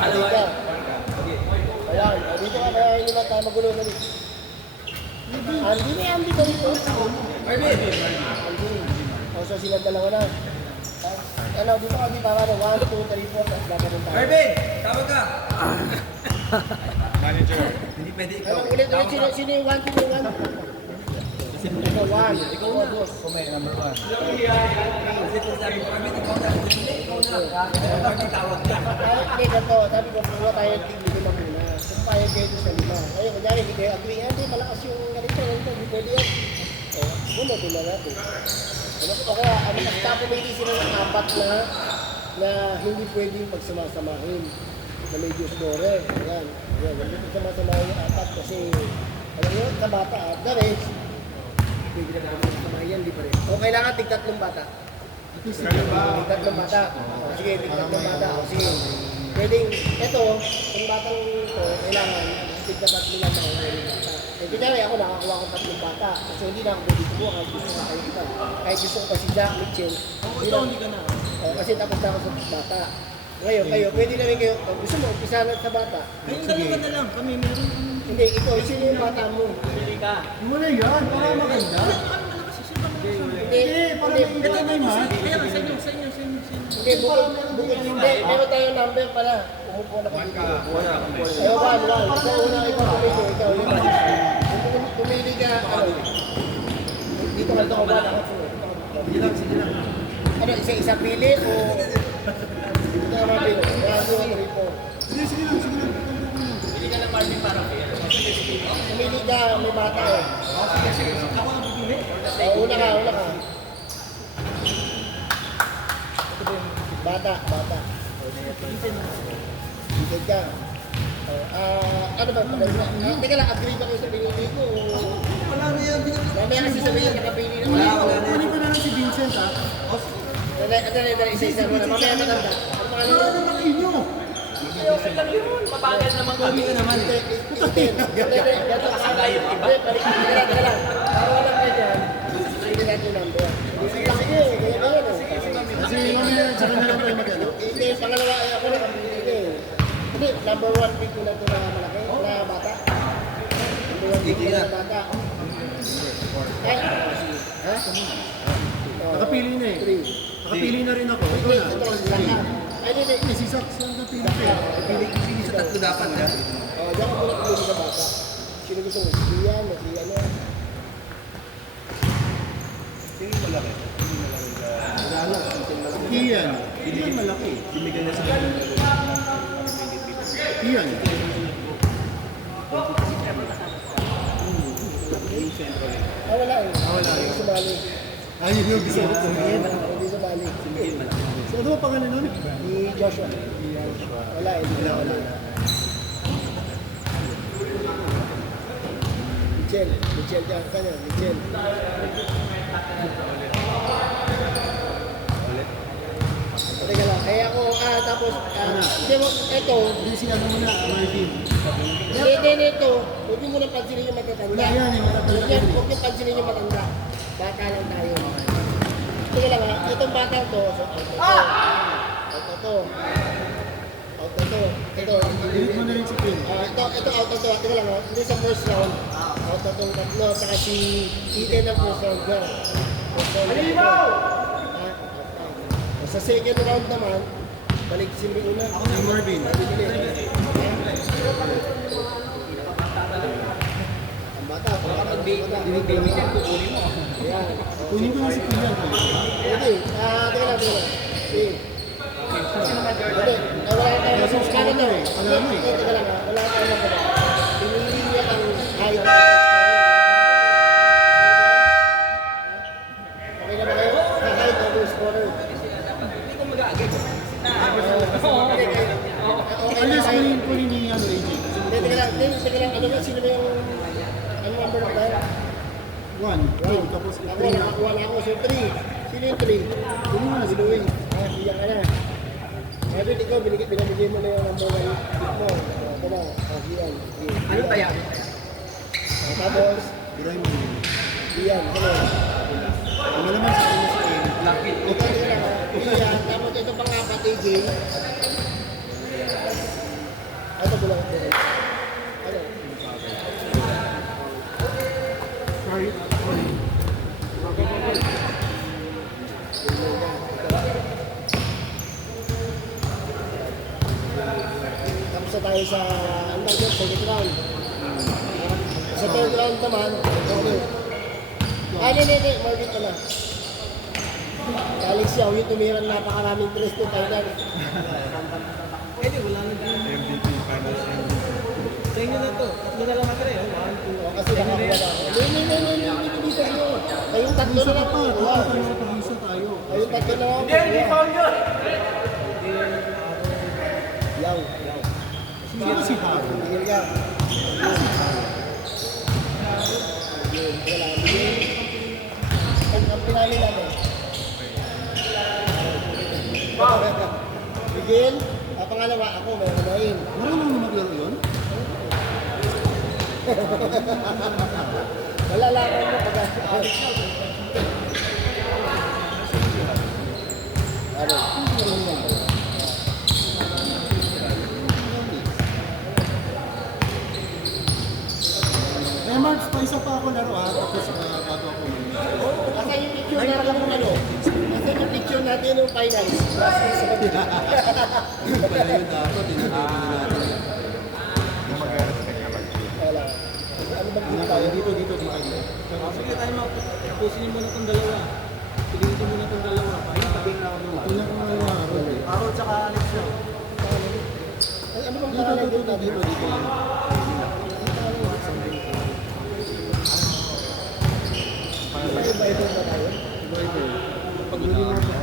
Hindi ka. Ayan, dito ka na hindi na tayo magulo na rin. Andy na Andy ka dito. Andy. O, so silang dalawa na. Ano, dito kami tama na 1, 2, 3, 4, tapos gagawin tayo. Marvin, tawag ka. Manager. Hindi pwede ikaw. Ulit, sino yung 1, sino yung 1? Ikaw 1, ikaw na. Kumay, number 1. Kasi kung sabi ko, Marvin, ikaw na. Ikaw na. Marvin, tawag ka. Hindi, ganito. Sabi ko, puwa tayo yung tigli ko muna. Kung tayo kayo sa 5. Ayun, kunyari, hindi kayo agree. Hindi, malakas yung ganito. Hindi pwede yan. O, muna, tula natin. O kaya, basta pumili sila ng 4 na hindi pwedeng pagsamasamahin na may Diyos Dore. Ayan. Ayan, hindi pagsamasamahin yung 4 kasi alam nyo, sa bata, the rest, pwede na pagsamasamahin yan, di pa rin. O kailangan tig-3 bata. Tig-3 bata. O sige, tig-3 bata. O sige. Pwedeng, eto, yung batang ito, kailangan tig-3 lang sa mga bata. Eh, kunyari ako nakakuha ko 3 bata. So, hindi na ako pwede kuha kahit gusto ko kayo kita. Kahit gusto ko pa si Jack, Mitchell. Hindi ka na. Kasi tapos na ako sa bata. Ngayon, kayo, pwede na rin kayo. Gusto mo, umpisa na sa bata. Yung dalawa na lang. Kami meron. Hindi, ikaw, sino yung bata mo? Pili ka. Muna yan, para maganda. Hindi, para hindi. ito na yung man. Kaya nga, sa inyo. Hindi, bukod. Hindi, meron tayong number pala. Umupo na kami. Ayaw, 1. Ikaw una, ikaw pumili. Ikaw, yun. Pumili ka, ano. Dito ka ito, 1 ako. Sige lang. Ano, isa pili o... Ito ang mga pili. 1, 2, 3, 4. Sige lang. Pili ka ng Marvin para fair. Pumili ka, may bata eh. Sige. Ako ang pipili. Una ka. Bata. Bigay ka. Ano ba? Teka lang, agree ba kayo sa pinili ko? Wala na yan. Mamaya kasi sabihin, nakapili na. Kunin ko na lang si Vincent, ha? Dali, isa-isa mo na. Mamaya matanda. Ano pa Wala naman inyo. Okay lang yun. Mabagal naman kami. Kami ka naman. Kasagayan iba. Teka lang. Para walang ganyan. Hindi natin number. Sige. Kasi mamaya, tsaka na lang tayo mag-ano. Hindi, pangalawa, ako na kapili. Hindi, number 1 pick ko na ito na malaki, na bata. Number 1 pick ko na bata. Ay, ha? Nakapili na eh. 3. Nakapili na rin ako. Ikaw na. Ay, hindi. Si Sax ang napili ko. Pili sa 3 dapat. Diyan ko pala pumili sa bata. Sino gusto mo? Si Ian, si ano? Sino yung malaki? Wala lang. Ian malaki. Simigan na sa Ian. Wala eh. Hindi sumali. Ayun yung gusto ko. Hindi sumali. So, ano ba pangalan nun? Ni Joshua. Wala eh. Hindi sumali. Michelle dyan. Kanya, Michelle. Teka lang. Kaya ako, tapos, hindi mo, eto, Hindi si ano muna, Marvin. hindi ito. Huwag mo nang pansinin yung matatanda. Wala yan, yung matatanda. Huwag yung pansinin yung matanda. Bata lang tayo. Teka lang ha, itong batang to, so, ito. Delete mo na rin si Kim. Ito out of to. Teka lang ha, hindi sa first round. Out of tong tatlo, saka si Eden ng first round ko. Halimaw! Sa second round naman, balik si Una. Ako si Marvin. Ang bata, Baby check, kukunin mo. Ayan. Kunin ko na si Kim yan. Pwede. Teka lang. Hindi. Wala tayo mas kano to. Wala mo eh. Teka lang ha. Wala tayo mas kano. Pinili niya ang height. Okay na ba kayo? Sa height of the scorer. Hindi ko mag-aagad. Alas, kunin niya yan, AJ. Teka lang. Ano ba? Sino ba yung number na tayo? 1, 2, tapos Ako, 3 na. nakakuha na ako. So 3. Sino yung 3? Kunin mo na si Louis. Siya ka na. Sabi, ikaw, binibigay mo na yung number 1 pick mo. Ito na. Ian. Ano taya? Tapos, Biray mo yun. Ian. Ano? Ano naman sa kanya si Kim? Lapit. Ito lang. Ian. Tapos ito pang-apat, AJ. tapos na tayo sa, ano ba yun, second round. Sa third round naman, ulit. Hindi, Marvin pala. Alex Yao, yung tumirang napakaraming tres to final. Eh, di, wala na dyan. MVP, finals MVP. Sa inyo na to. Tatlo na lang natin eh. 1, 2. O, kasi nakakuha na ako. Hindi, kayong tatlo na lang Pa, kuha. tayo na pag-isa tayo. Kayong tatlo na lang Hindi kuha. foul yun! Yaw. Sino si Haro? Tigil ka. Wala. Ang pinali natin. Miguel, pangalawa ako, may kumain. Marunong na maglaro yun? Malalaman mo pag ano? Eh, Marks, pa isa pa ako laro tapos bago ako Kasi yung picture natin ng ano? Kasi yung picture natin ng finals. Sa kabila. Yung pala yun dapat, tinatapin na natin yan. Wala. Ano bang Ano kita? tayo? Dito. Sige tayo mo. Tapusin niyo muna itong dalawa. Pilitin muna itong dalawa. Kaya tabihin na ako naman. Tingnan ko nga yung Haro eh. Paro tsaka Alex Yao. Ano bang pangalan dito? Dito. Iba-iba ba tayo? Pag huli mo sa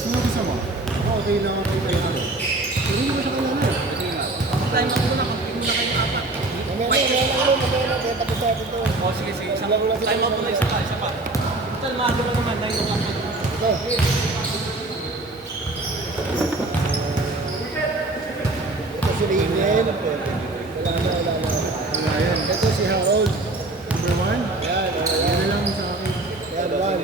Sino gusto mo? Ako okay lang ako kay Haro. Hindi mo sa kanya na eh. Tayo mo muna. Magpili na kayo apat. Mamaya na, tapos natin ito. O sige. Tayo mo muna isa pa. Total, maaga pa naman. Tayo mo apat. Ito. Ito si Raymond. Wala na. Wala yan. Ito si Harold. Number 1? Yan, Yan na lang sa akin. yan, one.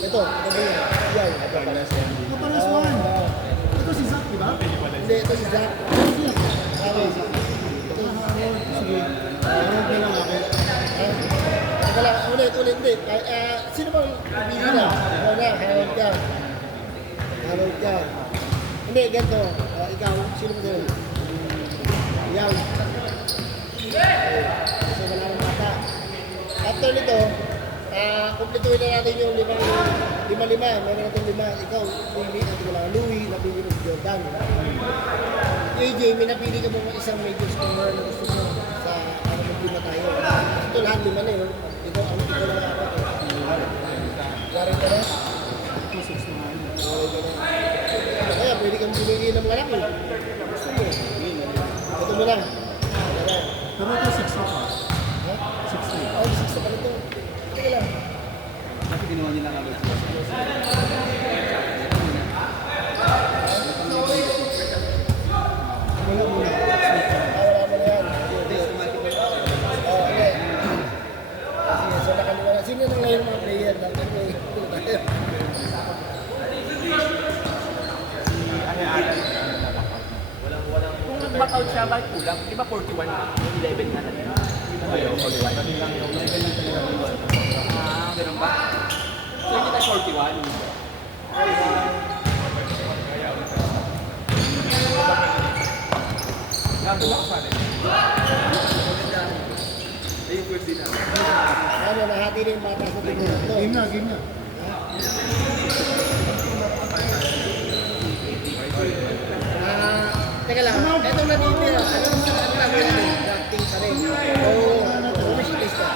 Ito ba yan? Yan. Ito pares 1. Ito si Zach, di ba? Hindi, ito si Zach. Okay. Ito Haro. Sige. Haro na lang akin. Teka lang, ulit. Hindi. Sino bang pipili na? Ikaw na, Harold ka. Harold ka. Hindi, ganito. Ikaw, sino mo sa'yo? Yan. Kasi wala nang bata. After nito, kumpletuhin na natin yung lima. Meron natin 5. Ikaw, pili natin wala. Louie, napili mo si Jordan. AJ, may napili ka mo isang major scorer na gusto mo sa para mag-lima tayo. Ito lahat 5 na yun. Ito lang apat. Lari ka na? Ito 6 naman. Okay ka na. Kaya pwede kang bumili ng malaki. Gusto mo. Ito mo lang. Pero ito 6 ako. Ha? 6 na. Oh, 6 na pala ito. Teka lang. Kasi ginawa nila agad. Wala muna. Wala mo na yan. Okay. Sige, so nakalimutan. Sino na ngayon mga player? Dapat may tayo. Kung nag-back out siya, bakit kulang? Di ba 41? Yung 11 na natin. Ayaw, 41. Ganun ba? So hindi tayo 41. Gagawa ka pa rin. Yung first din natin. Ano, nahati na yung bata sa tingin ito. Game na. Teka lang, ito na dito. Ano lang natin? Drafting pa rin. O wishlist ka.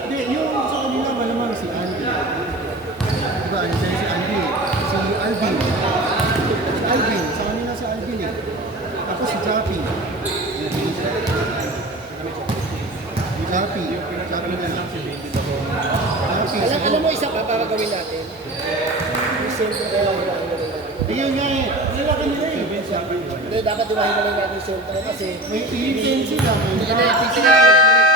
Hindi, yung sa kanila malamang si Andy. Diba, andyan si Andy. Si Alvin. Si Alvin. Sa kanila si Alvin eh. Tapos si Jappy. Jappy na lang. Alam mo isa pa para gawin natin. Yung center ko lang. Ayun nga eh. Wala kanila eh. Hindi, dapat dumahin na lang natin yung center ko kasi May team sila. hindi ka na